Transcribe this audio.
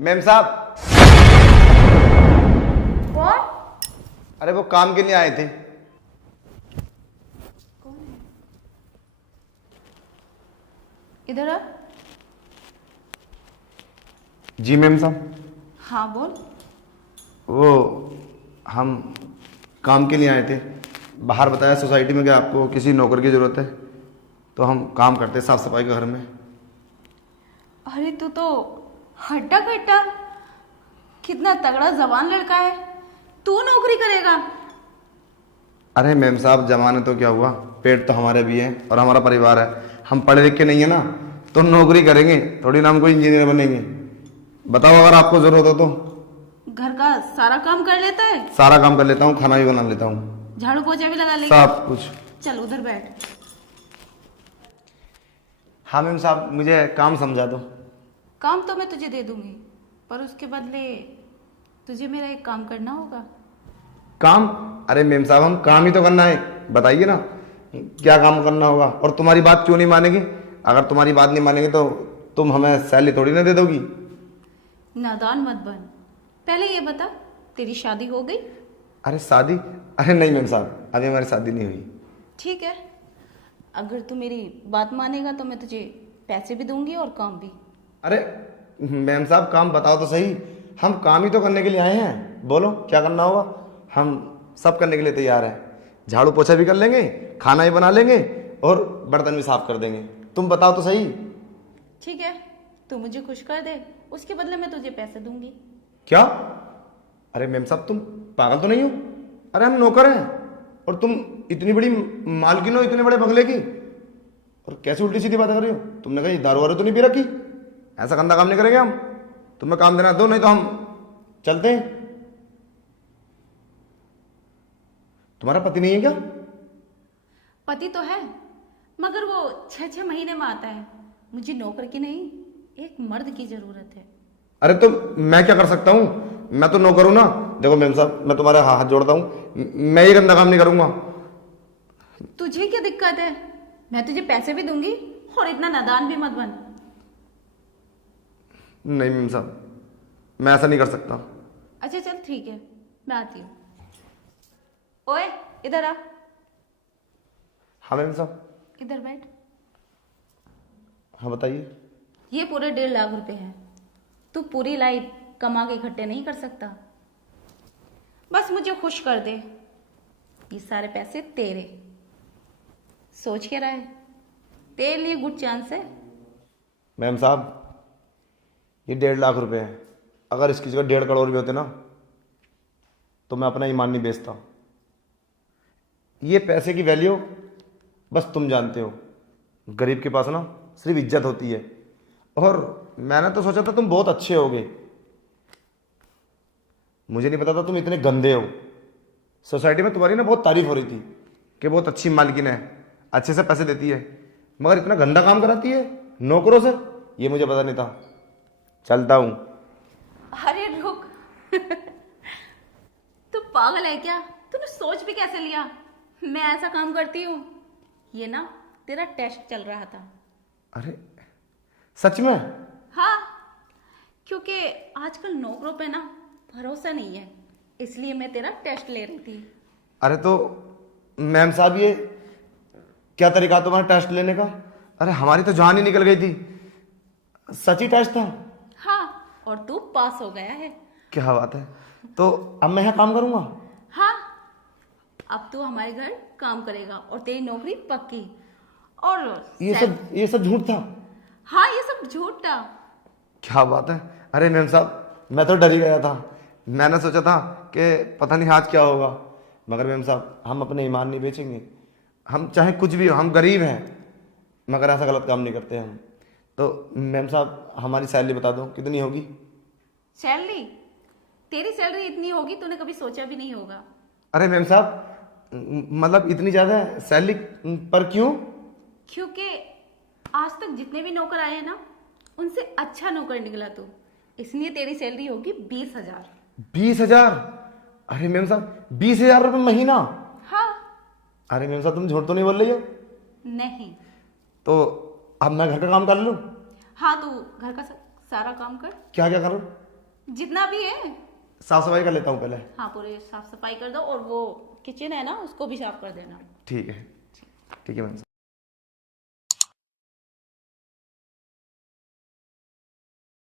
Ma'am साहब। कौन? अरे वो काम के लिए आए थे। कौन है? इधर आ। जी मैम साहब। हाँ बोल। वो हम काम के लिए आए थे। बाहर बताया सोसाइटी में कि आपको किसी नौकर की ज़रूरत है, तो हम काम करते हैं साफ सफाई के घर में। अरे तू तो हट्टा कट्टा, कितना तगड़ा जवान लड़का है। तू नौकरी करेगा? अरे मैम साहब, जमाने तो क्या हुआ, पेट तो हमारे भी है और हमारा परिवार है। हम पढ़े लिखे नहीं है ना, तो नौकरी करेंगे थोड़ी ना, हम कोई इंजीनियर बनेंगे। बताओ अगर आपको ज़रूरत हो तो। घर का सारा काम कर लेता है? सारा काम कर लेता हूँ, खाना भी बना लेता हूँ, झाड़ू पोछा भी लगा लेगा? सब कुछ। चल उधर बैठ। हाँ मैम साहब, मुझे काम समझा दो। काम तो मैं तुझे दे दूंगी, पर उसके बदले तुझे मेरा एक काम करना होगा। काम? अरे मैम साहब, हम काम ही तो करना है, बताइए ना क्या काम करना होगा। और तुम्हारी बात क्यों नहीं मानेगी? अगर तुम्हारी बात नहीं मानेगी तो तुम हमें सैलरी थोड़ी ना दे दोगी। नादान मत बन। पहले ये बता, तेरी शादी हो गई? अरे शादी? अरे नहीं मैम साहब, अभी हमारी शादी नहीं हुई। ठीक है, अगर तू मेरी बात मानेगा तो मैं तुझे पैसे भी दूंगी और काम भी। अरे मैम साहब, काम बताओ तो सही। हम काम ही तो करने के लिए आए हैं, बोलो क्या करना होगा। हम सब करने के लिए तैयार हैं। झाड़ू पोछा भी कर लेंगे, खाना भी बना लेंगे और बर्तन भी साफ कर देंगे। तुम बताओ तो सही। ठीक है, तू मुझे खुश कर दे, उसके बदले मैं तुझे पैसे दूंगी। क्या? अरे मैम साहब, तुम पागल तो नहीं हो? अरे हम नौकर हैं और तुम इतनी बड़ी मालकिन हो इतने बड़े बंगले की, और कैसे उल्टी सीधी बात कर रही हो? तुमने कहीं दारू वारू तो नहीं पी रखी? ऐसा गंदा काम नहीं करेंगे हम। तुम्हें काम देना दो, नहीं तो हम चलते हैं। तुम्हारा पति नहीं है क्या? पति तो है, मगर वो 6-6 महीने में आता है। मुझे नौकर की नहीं, एक मर्द की जरूरत है। अरे तो मैं क्या कर सकता हूँ? मैं तो नौकर हूं ना। देखो मैम साहब, मैं तुम्हारे हाथ जोड़ता हूँ, मैं ये गंदा काम नहीं करूंगा। तुझे क्या दिक्कत है? मैं तुझे पैसे भी दूंगी और इतना नादान भी मत बन। नहीं मैम साहब, मैं ऐसा नहीं कर सकता। अच्छा चल ठीक है, मैं आती हूँ। ओए इधर आ। हाँ मैम साहब। इधर बैठ। हाँ बताइए। ये पूरे 1.5 लाख रुपए हैं। तू पूरी लाइफ कमा के इकट्ठे नहीं कर सकता। बस मुझे खुश कर दे, ये सारे पैसे तेरे। सोच के रहे, तेरे लिए गुड चांस है। मैम साहब, ये 1.5 लाख रुपए हैं। अगर इसकी जगह 1.5 करोड़ भी होते ना, तो मैं अपना ईमान नहीं बेचता। ये पैसे की वैल्यू बस तुम जानते हो। गरीब के पास ना सिर्फ इज्जत होती है। और मैंने तो सोचा था तुम बहुत अच्छे होगे, मुझे नहीं पता था तुम इतने गंदे हो। सोसाइटी में तुम्हारी ना बहुत तारीफ हो रही थी कि बहुत अच्छी मालकिन है, अच्छे से पैसे देती है, मगर इतना गंदा काम कराती है नौकरों से, ये मुझे पता नहीं था। चलता हूं। अरे रुक तू पागल है क्या? तूने सोच भी कैसे लिया मैं ऐसा काम करती हूँ? ये ना तेरा टेस्ट चल रहा था। अरे सच में? हाँ, क्योंकि आजकल नौकरों पे ना भरोसा नहीं है, इसलिए मैं तेरा टेस्ट ले रही थी। अरे तो मैम साहब, ये क्या तरीका तुम्हारा टेस्ट लेने का? अरे हमारी तो जान ही निकल गई थी। सच ही टेस्ट था? हाँ, और तू पास हो गया है। क्या बात है। तो अब मैं यहाँ काम करूंगा? हाँ, अब तू हमारे घर काम करेगा और तेरी नौकरी पक्की। और ये सब झूठ था? हाँ, ये सब झूठ था। क्या बात है। अरे मैम साहब, मैं तो डर ही गया था। मैंने सोचा था कि पता नहीं आज क्या होगा, मगर मैम साहब हम अपने ईमान नहीं बेचेंगे। हम चाहे कुछ भी हो, हम गरीब हैं, मगर ऐसा गलत काम नहीं करते हम। तो मैम साहब, हमारी सैलरी बता दो कितनी होगी? सैलरी? तेरी सैलरी इतनी होगी तूने कभी सोचा भी नहीं होगा। अरे मैम साहब, मतलब इतनी ज़्यादा सैलरी पर क्यों? क्योंकि आज तक जितने भी नौकर आए हैं ना, उनसे अच्छा नौकर निकला तू, इसलिए तेरी सैलरी होगी 20,000। 20,000? अरे मैम साहब, 20,000 रुपये महीना? हाँ। अरे मैम साहब, तुम झूठ तो नहीं बोल रही हो? नहीं। तो अब मैं घर का काम कर लूँ? हाँ, तू घर का सारा काम कर। क्या क्या करूँ? जितना भी है। साफ सफाई कर लेता हूँ पहले। हाँ, पूरे साफ सफाई कर दो और वो किचन है ना उसको भी साफ कर देना। ठीक है, ठीक है मैम।